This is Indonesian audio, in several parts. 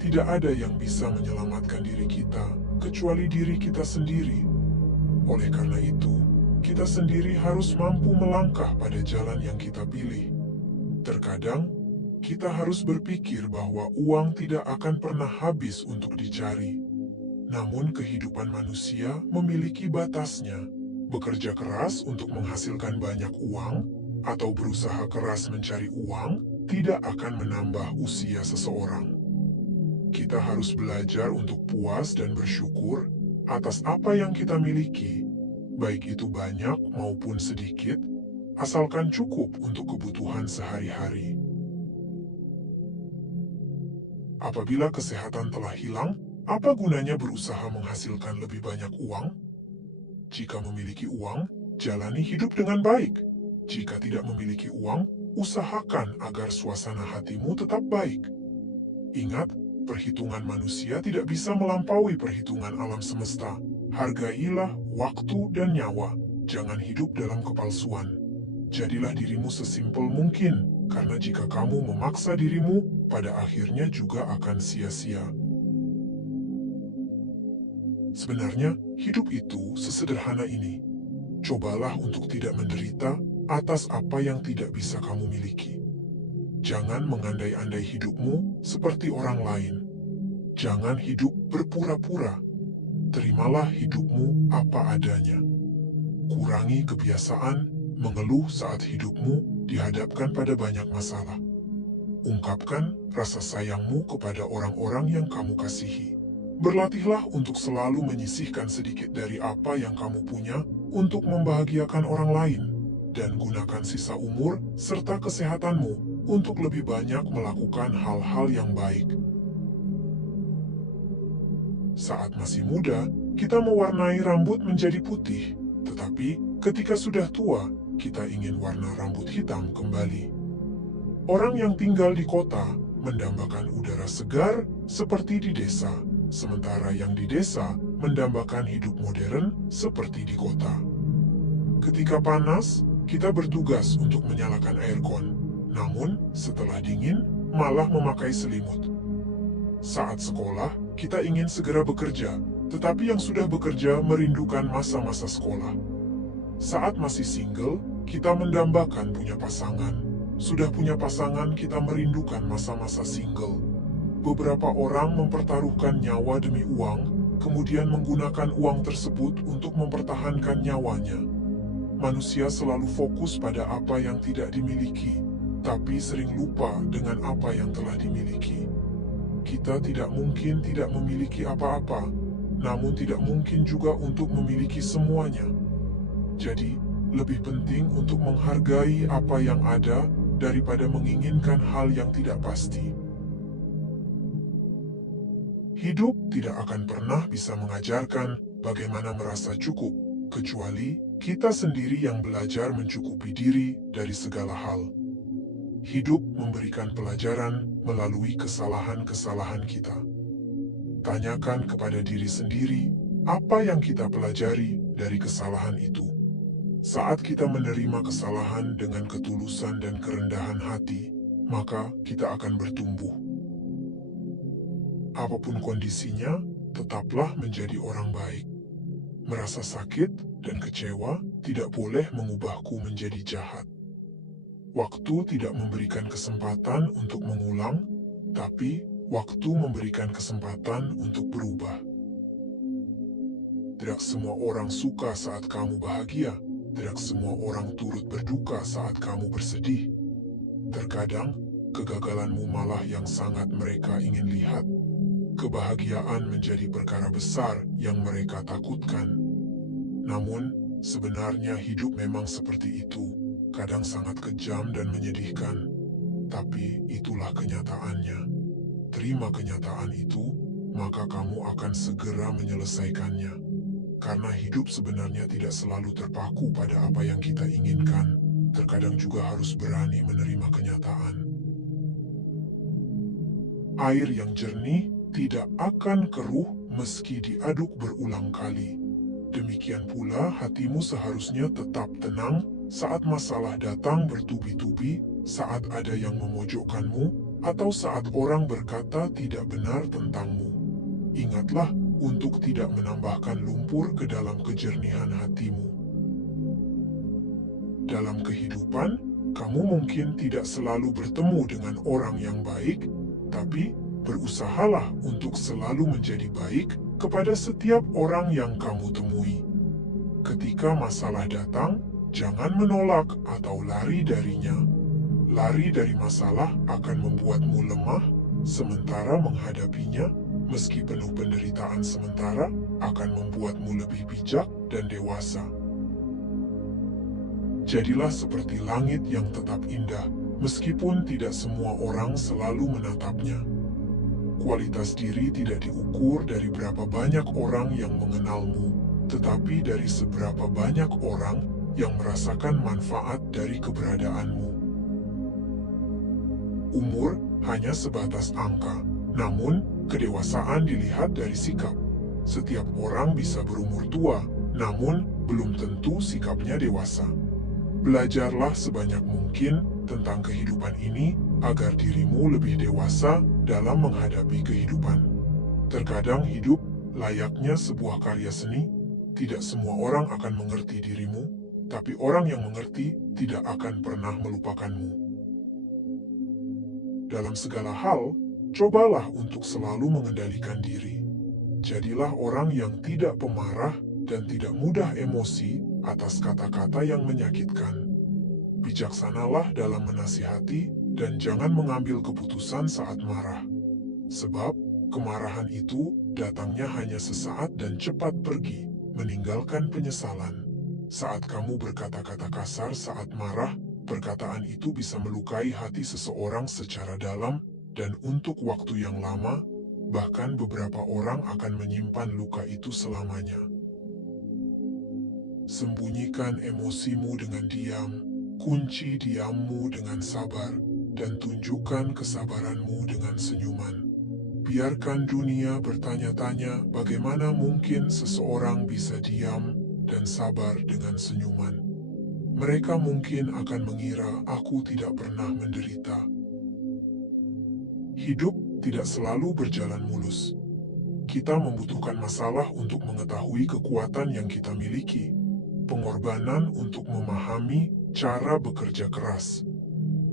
Tidak ada yang bisa menyelamatkan diri kita kecuali diri kita sendiri. Oleh karena itu, kita sendiri harus mampu melangkah pada jalan yang kita pilih. Terkadang, kita harus berpikir bahwa uang tidak akan pernah habis untuk dicari. Namun kehidupan manusia memiliki batasnya. Bekerja keras untuk menghasilkan banyak uang, atau berusaha keras mencari uang, tidak akan menambah usia seseorang. Kita harus belajar untuk puas dan bersyukur atas apa yang kita miliki, baik itu banyak maupun sedikit, asalkan cukup untuk kebutuhan sehari-hari. Apabila kesehatan telah hilang, apa gunanya berusaha menghasilkan lebih banyak uang? Jika memiliki uang, jalani hidup dengan baik. Jika tidak memiliki uang, usahakan agar suasana hatimu tetap baik. Ingat, perhitungan manusia tidak bisa melampaui perhitungan alam semesta. Hargailah waktu dan nyawa. Jangan hidup dalam kepalsuan. Jadilah dirimu sesimpel mungkin, karena jika kamu memaksa dirimu, pada akhirnya juga akan sia-sia. Sebenarnya, hidup itu sesederhana ini. Cobalah untuk tidak menderita atas apa yang tidak bisa kamu miliki. Jangan mengandai-andai hidupmu seperti orang lain. Jangan hidup berpura-pura. Terimalah hidupmu apa adanya. Kurangi kebiasaan mengeluh saat hidupmu dihadapkan pada banyak masalah. Ungkapkan rasa sayangmu kepada orang-orang yang kamu kasihi. Berlatihlah untuk selalu menyisihkan sedikit dari apa yang kamu punya untuk membahagiakan orang lain. Dan gunakan sisa umur serta kesehatanmu untuk lebih banyak melakukan hal-hal yang baik. Saat masih muda, kita mewarnai rambut menjadi putih. Tetapi ketika sudah tua, kita ingin warna rambut hitam kembali. Orang yang tinggal di kota mendambakan udara segar seperti di desa, sementara yang di desa mendambakan hidup modern seperti di kota. Ketika panas, kita bertugas untuk menyalakan aircon, namun setelah dingin malah memakai selimut. Saat sekolah, kita ingin segera bekerja, tetapi yang sudah bekerja merindukan masa-masa sekolah. Saat masih single, kita mendambakan punya pasangan. Sudah punya pasangan, kita merindukan masa-masa single. Beberapa orang mempertaruhkan nyawa demi uang, kemudian menggunakan uang tersebut untuk mempertahankan nyawanya. Manusia selalu fokus pada apa yang tidak dimiliki, tapi sering lupa dengan apa yang telah dimiliki. Kita tidak mungkin tidak memiliki apa-apa, namun tidak mungkin juga untuk memiliki semuanya. Jadi, lebih penting untuk menghargai apa yang ada daripada menginginkan hal yang tidak pasti. Hidup tidak akan pernah bisa mengajarkan bagaimana merasa cukup, kecuali kita sendiri yang belajar mencukupi diri dari segala hal. Hidup memberikan pelajaran melalui kesalahan-kesalahan kita. Tanyakan kepada diri sendiri apa yang kita pelajari dari kesalahan itu. Saat kita menerima kesalahan dengan ketulusan dan kerendahan hati, maka kita akan bertumbuh. Apapun kondisinya, tetaplah menjadi orang baik. Merasa sakit dan kecewa tidak boleh mengubahku menjadi jahat. Waktu tidak memberikan kesempatan untuk mengulang, tapi waktu memberikan kesempatan untuk berubah. Tidak semua orang suka saat kamu bahagia. Tidak semua orang turut berduka saat kamu bersedih. Terkadang, kegagalanmu malah yang sangat mereka ingin lihat. Kebahagiaan menjadi perkara besar yang mereka takutkan. Namun, sebenarnya hidup memang seperti itu. Kadang sangat kejam dan menyedihkan. Tapi itulah kenyataannya. Terima kenyataan itu, maka kamu akan segera menyelesaikannya. Karena hidup sebenarnya tidak selalu terpaku pada apa yang kita inginkan, terkadang juga harus berani menerima kenyataan. Air yang jernih tidak akan keruh meski diaduk berulang kali. Demikian pula hatimu seharusnya tetap tenang saat masalah datang bertubi-tubi, saat ada yang memojokkanmu, atau saat orang berkata tidak benar tentangmu. Ingatlah untuk tidak menambahkan lumpur ke dalam kejernihan hatimu. Dalam kehidupan, kamu mungkin tidak selalu bertemu dengan orang yang baik, tapi berusahalah untuk selalu menjadi baik kepada setiap orang yang kamu temui. Ketika masalah datang, jangan menolak atau lari darinya. Lari dari masalah akan membuatmu lemah, sementara menghadapinya, meski penuh penderitaan sementara, akan membuatmu lebih bijak dan dewasa. Jadilah seperti langit yang tetap indah, meskipun tidak semua orang selalu menatapnya. Kualitas diri tidak diukur dari berapa banyak orang yang mengenalmu, tetapi dari seberapa banyak orang yang merasakan manfaat dari keberadaanmu. Umur hanya sebatas angka, namun kedewasaan dilihat dari sikap. Setiap orang bisa berumur tua, namun belum tentu sikapnya dewasa. Belajarlah sebanyak mungkin tentang kehidupan ini agar dirimu lebih dewasa dalam menghadapi kehidupan. Terkadang hidup layaknya sebuah karya seni. Tidak semua orang akan mengerti dirimu, tapi orang yang mengerti tidak akan pernah melupakanmu. Dalam segala hal, cobalah untuk selalu mengendalikan diri. Jadilah orang yang tidak pemarah dan tidak mudah emosi atas kata-kata yang menyakitkan. Bijaksanalah dalam menasihati dan jangan mengambil keputusan saat marah. Sebab, kemarahan itu datangnya hanya sesaat dan cepat pergi, meninggalkan penyesalan. Saat kamu berkata-kata kasar saat marah, perkataan itu bisa melukai hati seseorang secara dalam dan untuk waktu yang lama, bahkan beberapa orang akan menyimpan luka itu selamanya. Sembunyikan emosimu dengan diam, kunci diammu dengan sabar, dan tunjukkan kesabaranmu dengan senyuman. Biarkan dunia bertanya-tanya bagaimana mungkin seseorang bisa diam dan sabar dengan senyuman. Mereka mungkin akan mengira aku tidak pernah menderita. Hidup tidak selalu berjalan mulus. Kita membutuhkan masalah untuk mengetahui kekuatan yang kita miliki, pengorbanan untuk memahami cara bekerja keras.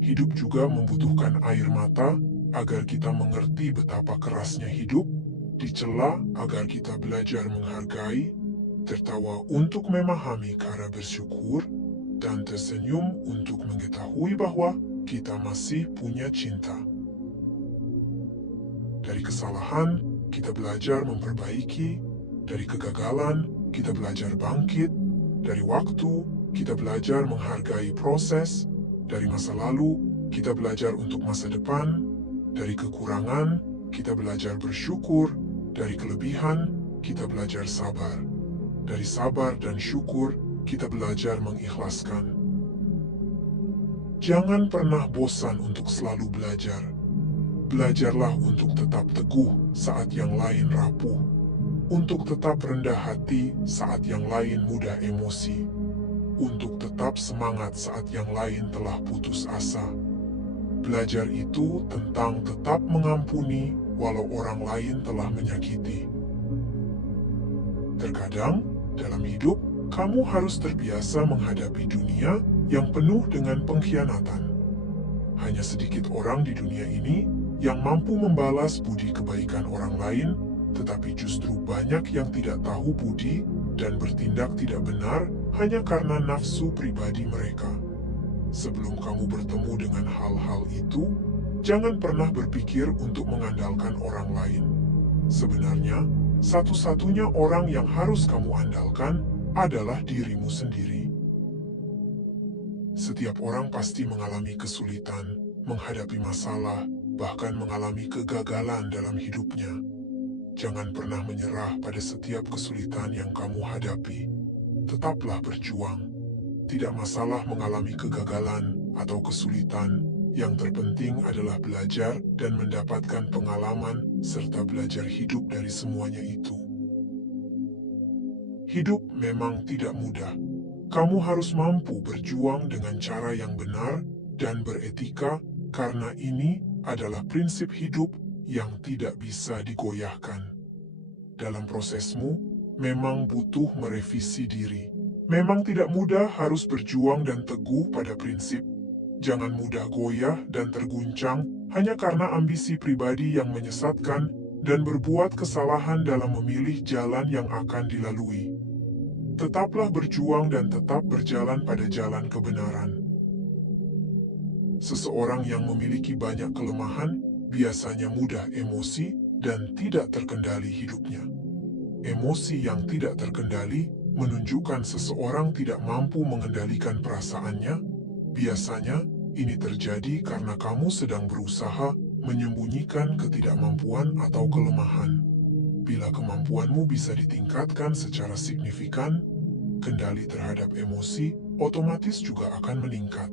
Hidup juga membutuhkan air mata agar kita mengerti betapa kerasnya hidup, dicela agar kita belajar menghargai, tertawa untuk memahami cara bersyukur, dan tersenyum untuk mengetahui bahwa kita masih punya cinta. Dari kesalahan, kita belajar memperbaiki. Dari kegagalan, kita belajar bangkit. Dari waktu, kita belajar menghargai proses. Dari masa lalu, kita belajar untuk masa depan. Dari kekurangan, kita belajar bersyukur. Dari kelebihan, kita belajar sabar. Dari sabar dan syukur, kita belajar mengikhlaskan. Jangan pernah bosan untuk selalu belajar. Belajarlah untuk tetap teguh saat yang lain rapuh. Untuk tetap rendah hati saat yang lain mudah emosi. Untuk tetap semangat saat yang lain telah putus asa. Belajar itu tentang tetap mengampuni walau orang lain telah menyakiti. Terkadang, dalam hidup, kamu harus terbiasa menghadapi dunia yang penuh dengan pengkhianatan. Hanya sedikit orang di dunia ini yang mampu membalas budi kebaikan orang lain, tetapi justru banyak yang tidak tahu budi dan bertindak tidak benar hanya karena nafsu pribadi mereka. Sebelum kamu bertemu dengan hal-hal itu, jangan pernah berpikir untuk mengandalkan orang lain. Sebenarnya, satu-satunya orang yang harus kamu andalkan adalah dirimu sendiri. Setiap orang pasti mengalami kesulitan, menghadapi masalah, bahkan mengalami kegagalan dalam hidupnya. Jangan pernah menyerah pada setiap kesulitan yang kamu hadapi. Tetaplah berjuang. Tidak masalah mengalami kegagalan atau kesulitan. Yang terpenting adalah belajar dan mendapatkan pengalaman serta belajar hidup dari semuanya itu. Hidup memang tidak mudah. Kamu harus mampu berjuang dengan cara yang benar dan beretika, karena ini adalah prinsip hidup yang tidak bisa digoyahkan. Dalam prosesmu, memang butuh merevisi diri. Memang tidak mudah, harus berjuang dan teguh pada prinsip. Jangan mudah goyah dan terguncang hanya karena ambisi pribadi yang menyesatkan dan berbuat kesalahan dalam memilih jalan yang akan dilalui. Tetaplah berjuang dan tetap berjalan pada jalan kebenaran. Seseorang yang memiliki banyak kelemahan biasanya mudah emosi dan tidak terkendali hidupnya. Emosi yang tidak terkendali menunjukkan seseorang tidak mampu mengendalikan perasaannya. Biasanya, ini terjadi karena kamu sedang berusaha menyembunyikan ketidakmampuan atau kelemahan. Bila kemampuanmu bisa ditingkatkan secara signifikan, kendali terhadap emosi otomatis juga akan meningkat.